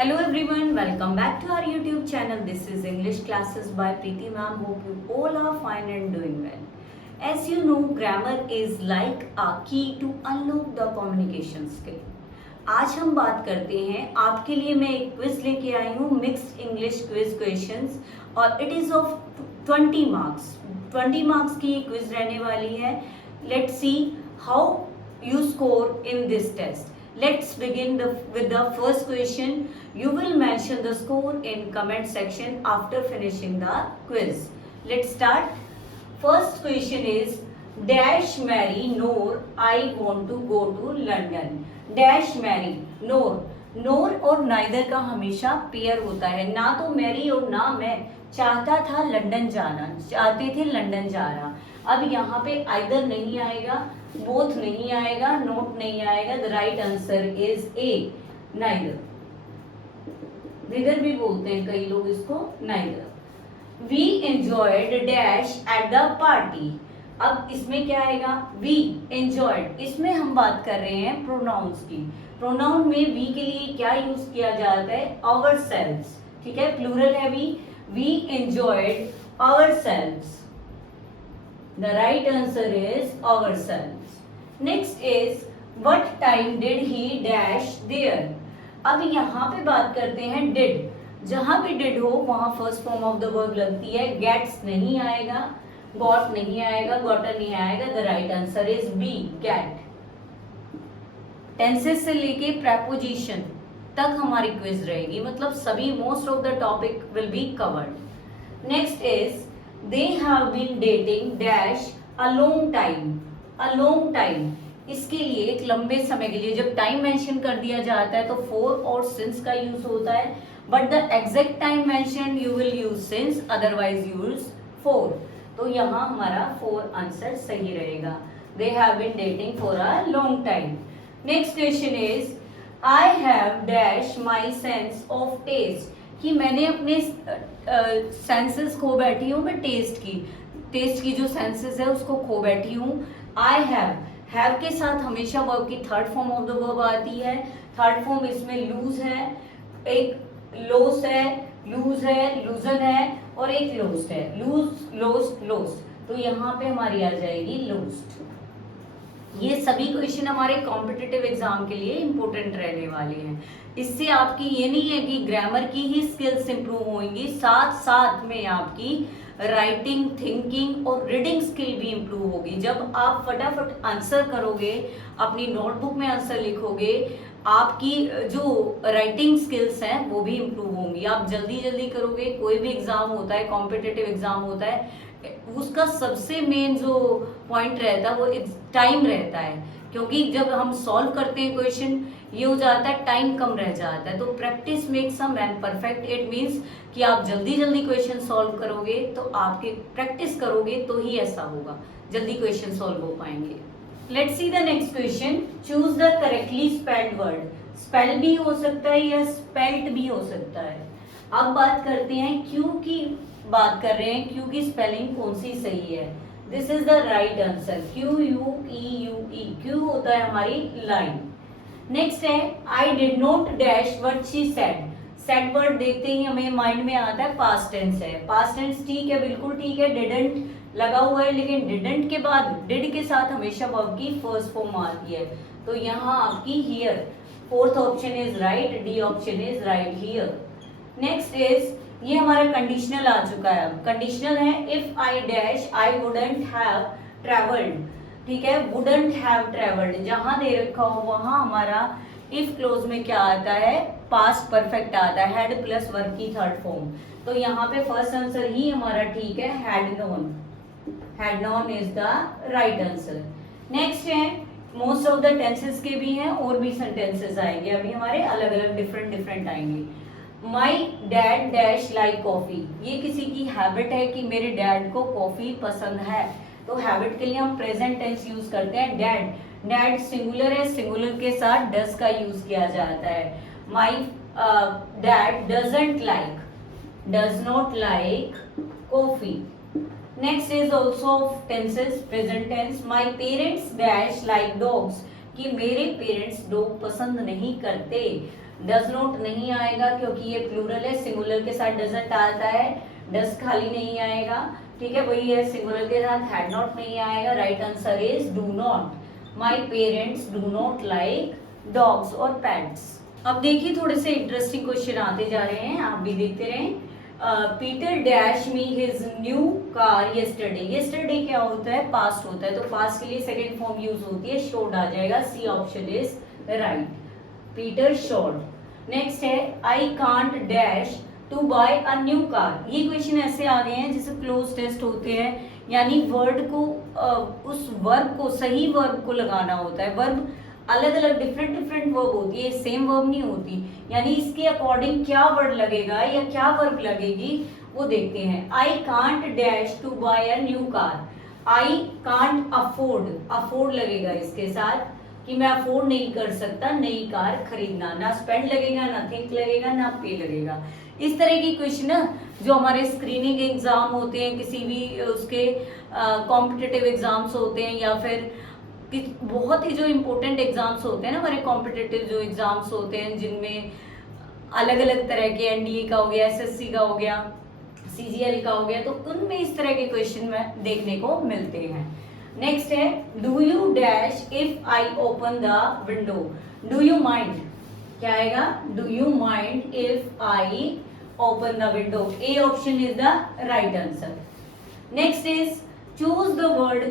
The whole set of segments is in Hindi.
Hello everyone, welcome back to our YouTube channel. This is English classes by Preeti ma'am. Hope you all are fine and doing well. As you know, grammar is like a key to unlock the communication skill. आज हम बात करते हैं, आपके लिए मैं एक क्विज लेके आई हूँ, मिक्स्ड इंग्लिश क्विज क्वेश्चंस, और it is of 20 marks. 20 marks की ये क्विज रहने वाली है। Let's see how you score in this test. Let's begin with the first question. You will mention the score in comment section after finishing the quiz. Let's start. First question is dash marry Noor, I want to go to London. Dash marry Noor. नोर और नाइदर का हमेशा पेयर होता है, ना तो मैरी और ना मैं चाहता था लंदन जाना, चाहते थे लंदन जाना। अब यहाँ पे आइदर नहीं आएगा, बोथ नहीं आएगा, नोट नहीं आएगा। The right answer is A, neither. Neither भी बोलते हैं कई लोग इसको, neither. We enjoyed dash at the party. अब इसमें क्या आएगा, वी एंजॉयड। इसमें हम बात कर रहे हैं प्रोनाउंस की। प्रोनाउन में वी के लिए क्या यूज किया जाता है, आवर सेल्व्स। ठीक है, प्लूरल है we enjoyed ourselves. The right answer is ourselves. Next is what time did he dash there. अब यहाँ पे बात करते हैं डिड। जहां भी डिड हो वहां first form of the verb लगती है। गेट्स नहीं आएगा, गॉट नहीं आएगा, गॉटन नहीं आएगा। The right answer is B, get. Tenses से लेके प्रेपोजिशन तक हमारी क्विज रहेगी, मतलब सभी most of the topic will be covered. Next is they have been dating dash a long time. A long time, इसके लिए एक लंबे समय के लिए जब टाइम मेंशन कर दिया जाता है तो फॉर और सिंस का यूज होता है, but the exact time mention you will use since, otherwise use for. तो यहाँ हमारा फॉर आंसर सही रहेगा। They have been dating for a long time. Next question is I have dash my sense of taste, कि मैंने अपने सेंसेस खो बैठी हूँ, मैं टेस्ट की जो सेंसेस है उसको खो बैठी हूँ। आई हैव के साथ हमेशा वर्ब की third form of the verb आती है। थर्ड फॉर्म इसमें लूज है, एक लोस है, लूज है, लूजन है, और एक लोस्ट है, लूज लोस्ट लोस्ट। तो यहाँ पे हमारी आ जाएगी लोस्ट। ये सभी क्वेश्चन हमारे कॉम्पिटिटिव एग्जाम के लिए इंपॉर्टेंट रहने वाले हैं। इससे आपकी ये नहीं है कि ग्रामर की ही स्किल्स इंप्रूव होंगी, साथ साथ में आपकी राइटिंग, थिंकिंग और रीडिंग स्किल भी इंप्रूव होगी। जब आप फटाफट आंसर करोगे, अपनी नोटबुक में आंसर लिखोगे, आपकी जो राइटिंग स्किल्स हैं वो भी इंप्रूव होंगी। आप जल्दी जल्दी करोगे। कोई भी एग्जाम होता है, कॉम्पिटिटिव एग्जाम होता है, उसका सबसे मेन जो पॉइंट रहता है वो टाइम रहता है, क्योंकि जब हम सॉल्व करते हैं क्वेश्चन, ये हो जाता है टाइम कम रह जाता है। तो practice makes a man perfect. It means कि आप जल्दी जल्दी क्वेश्चन सॉल्व करोगे, तो आपके प्रैक्टिस करोगे तो ही ऐसा होगा, जल्दी क्वेश्चन सॉल्व हो पाएंगे। Let's see the next question. Choose the correctly spelled word. Spell भी हो सकता है या स्पेल्ट भी हो सकता है। अब बात करते हैं क्यू की, बात कर रहे हैं क्यू की स्पेलिंग कौन सी सही है। This is the right answer, Q U E U E. Q होता है हमारी लाइन। नेक्स्ट है I did not dash what she said. Said word देखते ही हमें माइंड में आता है पास्ट टेंस है। पास्ट टेंस ठीक है, बिल्कुल ठीक है। डिडंट लगा हुआ है, लेकिन डिडंट के बाद डिड के साथ हमेशा वर्ब की फर्स्ट फॉर्म आती है। तो यहाँ आपकी here, fourth option is right, D option is right here. Next is, ये हमारा कंडीशनल आ चुका है। अब कंडीशनल है if I dash I wouldn't have travelled. ठीक है, वुडंट हैव ट्रेवल्ड जहां दे रखा हो वहां हमारा इफ क्लोज में क्या आता है, पास्ट परफेक्ट आता है, हैड प्लस वर्ब की थर्ड फॉर्म। तो यहाँ पे फर्स्ट आंसर ही हमारा ठीक है, had known. Had known is the right answer. Next है, मोस्ट ऑफ द टेंसेस के भी हैं और भी सेंटेंसेस आएंगे अभी हमारे, अलग अलग डिफरेंट आएंगे। My dad dash like coffee. ये किसी की हैबिट है कि मेरे डैड को कॉफी पसंद है, तो हैबिट के लिए हम प्रेजेंट टेंस यूज करते हैं। डैड, डैड सिंगुलर है, सिंगुलर के साथ डज का यूज किया जाता है। My dad doesn't like, does not like coffee. Next is also tenses, present tense. My parents dash like dogs, कि मेरे पेरेंट्स डॉग पसंद नहीं करते। डज नॉट नहीं आएगा क्योंकि ये प्लूरल है, सिंगुलर के साथ डजंट आता है, डज खाली नहीं आएगा, ठीक है, वही है, सिंगुलर के साथ हैड नॉट नहीं आएगा। Right answer is do not. My parents do not like dogs और पेट्स। अब देखिए थोड़े से इंटरेस्टिंग क्वेश्चन आते जा रहे हैं, आप भी देखते रहें। Peter dash me his new car yesterday. Yesterday क्या होता है, पास्ट होता है, तो पास्ट के लिए सेकेंड फॉर्म यूज होती है, शोड आ जाएगा, C option is right, Peter shod. Next है I can't dash to buy a new car. ये क्वेश्चन ऐसे आ गए हैं जैसे क्लोज टेस्ट होते हैं, यानी वर्ड को उस वर्ब को, सही वर्ब को लगाना होता है। वर्ब अलग अलग डिफरेंट वर्ब होती है, सेम वर्ब नहीं होती, यानी इसके अकॉर्डिंग क्या वर्ड लगेगा या क्या वर्ब लगेगी वो देखते हैं। I can't dash to buy a new car. I can't afford, afford लगेगा इसके साथ कि मैं अफोर्ड नहीं कर सकता नई कार खरीदना, ना स्पेंड लगेगा, ना थिंक लगेगा, ना पे लगेगा। इस तरह की क्वेश्चन जो हमारे स्क्रीनिंग एग्जाम होते हैं, किसी भी उसके कॉम्पिटिटिव एग्जाम्स होते हैं, या फिर बहुत ही जो इम्पोर्टेंट एग्जाम्स होते हैं ना हमारे कॉम्पिटिटिव जो एग्जाम्स होते हैं, जिनमें अलग अलग तरह के एनडीए का हो गया, एसएससी का हो गया, सीजीएल का हो गया, तो उनमें इस तरह के क्वेश्चन में देखने को मिलते हैं। नेक्स्ट है do you dash if I open the window. Do you mind क्या आएगा, do you mind if I open the window. A option is the right answer. Next is choose the word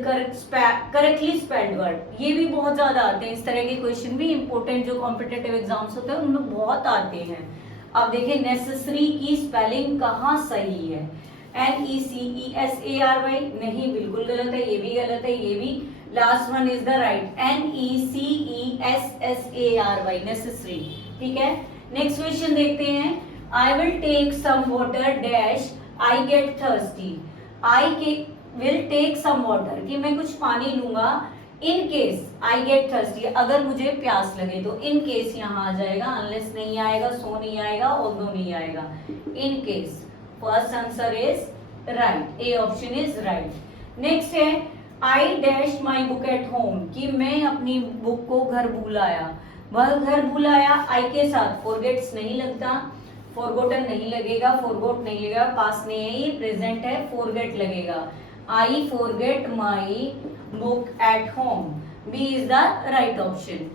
correctly spelled word. ये भी बहुत ज्यादा आते हैं, इस तरह के क्वेश्चन भी इंपॉर्टेंट जो कॉम्पिटिटिव एग्जाम्स होते हैं उनमें बहुत आते हैं। अब देखिए नेसेसरी की स्पेलिंग कहाँ सही है, NECESARY नहीं, बिल्कुल गलत है, ये भी गलत है, ये भी। Last one is the right, NECESSARY, necessary, ठीक है। नेक्स्ट क्वेश्चन देखते हैं। I will take some water dash I get thirsty. I के विल टेक सम वाटर कि मैं कुछ पानी लूंगा, in case I get thirsty, अगर मुझे प्यास लगे, तो इन केस यहाँ आ जाएगा, अनलेस नहीं आएगा, सो नहीं आएगा, ऑल्दो नहीं आएगा, in case. First answer is right, A option is right. Next है I dash my book at home कि मैं अपनी बुक को घर भूल आया। वह घर भूल आया, आई के साथ फॉरगेट्स नहीं लगता, फॉरगोटन नहीं लगेगा, फॉरगोट नहीं लगेगा, पास नहीं है, ये प्रेजेंट है, फॉरगेट लगेगा। I forget my book at home. B is the right option.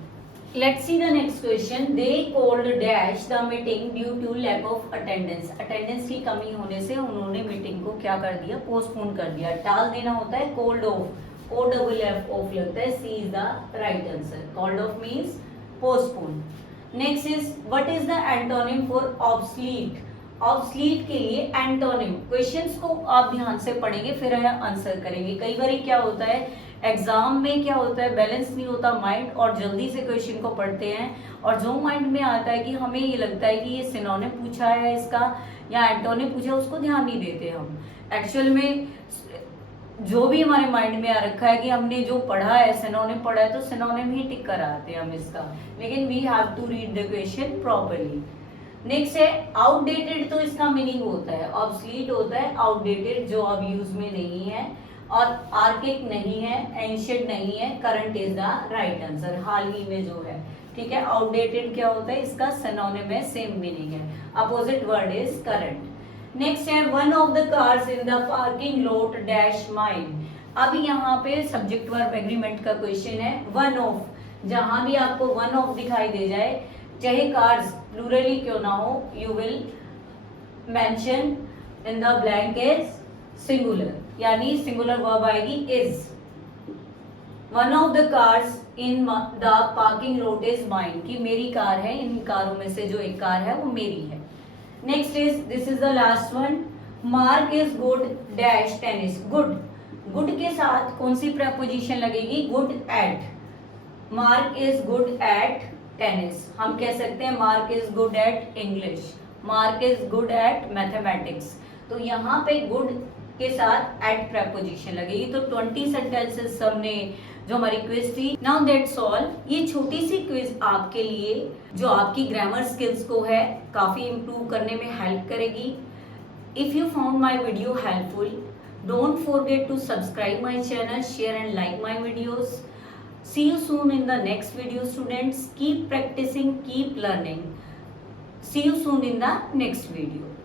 Let's see the next question. They called dash the meeting due to lack of attendance. Attendance की कमी होने से उन्होंने मीटिंग को क्या कर दिया, पोस्टपोन कर दिया। टाल देना होता है called off, OFF लगता है, C is the right answer. Called off means postpone. Next is what is the antonym for obsolete? Obsolete के लिए एंटोनिम। क्वेश्चंस को आप ध्यान से पढ़ेंगे फिर आंसर करेंगे। कई बार क्या होता है एग्जाम में, क्या होता है बैलेंस नहीं होता माइंड, और जल्दी से क्वेश्चन को पढ़ते हैं, और जो माइंड में आता है कि हमें ये लगता है कि ये सिनोनिम पूछा है इसका या एंटोनिम पूछा है, उसको ध्यान नहीं देते हम। एक्चुअल में जो भी हमारे माइंड में आ रखा है कि हमने जो पढ़ा है, सिनोनिम पढ़ा है, तो सिनोनिम ही टिक कर आते हैं हम इसका, लेकिन we have to read the question properly. Next है आउटडेटेड, तो इसका मीनिंग होता है, ऑब्सलीट होता है आउटडेटेड, जो अब यूज में नहीं है, और आर्किक नहीं है, एंशिएंट नहीं है, current is the right answer, हाल ही में जो है, ठीक है। आउटडेटेड क्या होता है, इसका सिनोनिम है, सेम मीनिंग है, opposite word is current. Next है one of the cars in the parking lot dash mine. अब यहाँ पे सब्जेक्ट वर्ब एग्रीमेंट का क्वेश्चन है। वन ऑफ, जहां भी आपको वन ऑफ दिखाई दे जाए, चाहे कार्स प्लूरल ही क्यों ना हो, you will mention in the blank is singular, यानी सिंगुलर वर्ब आएगी is. One of the cars in the parking lot is mine कि मेरी कार है, इन कारों में से जो एक कार है वो मेरी है। Next is, this is the last one, mark is good dash tennis. Good, good के साथ कौन सी प्रपोजिशन लगेगी, good at. Mark is good at tennis. हम कह सकते हैं mark is good at English, mark is good at mathematics. तो यहाँ पे गुड के साथ एट प्रपोजिशन लगेगी। तो 20 सेंटेंसेस हमने जो हमारी क्विज थी। Now that's all. ये छोटी सी क्विज आपके लिए जो आपकी ग्रामर स्किल्स को है काफी इम्प्रूव करने में हेल्प करेगी। If you found my video helpful, don't forget to subscribe my channel, share and like my videos. See you soon in the next video, students. Keep practicing, keep learning. See you soon in the next video.